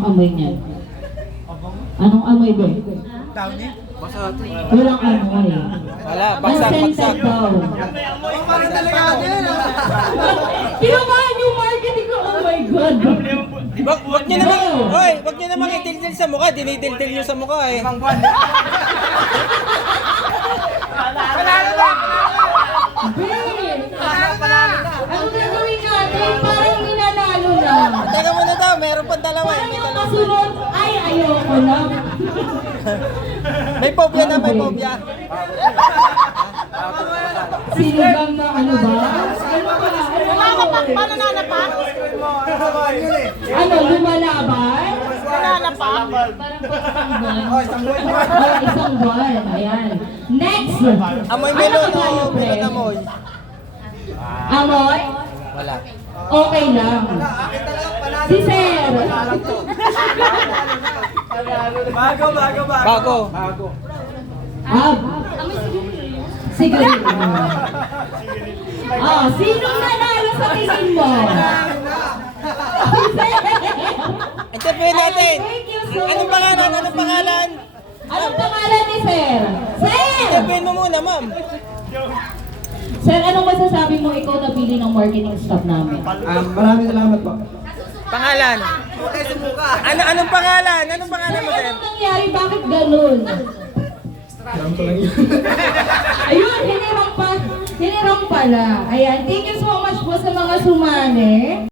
Anong amoy niyan? Anong amoy ba? Walang amoy. Wala, bagsak. Unscented daw. Parang delikado yan. Kinumaan yung marketing ko. Oh my God. Wag niyo naman, hoy, wag niyo naman itildil sa mukha, dinidildil niyo sa mukha eh. Ano gagawin natin? Parang ninanalo na. Teka muna daw, meron pang dalawa eh. Parang May yung dalawa. kasunod, ay ayoko na. May phobia na, may phobia. Sinigang na ano ba? Ano ba? Nananapak ba? Nananapak? Ano, lumalaban? Nananapak? Isang buwan. Ayan. Next! Amoy Ano melon ba tayo, o pre? melon amoy? Amoy? Wala. Okay lang. Si Sir. Bago. Ah, sigarilyo. Ah, sinong nanalo sa tingin mo? Si Sir. Interview natin. Thank you so Anong much. pangalan? Anong pangalan? Anong pangalan ni Sir? Sir! Interviewin mo muna, ma'am. Sir, anong masasabi mo ikaw napili ng marketing staff namin? Maraming salamat po. Pangalan. Anong pangalan? Anong pangalan mo, sir? Anong nangyari? Bakit ganun? Ayun, hinirang pala. Ayan, thank you so much po sa mga sumali.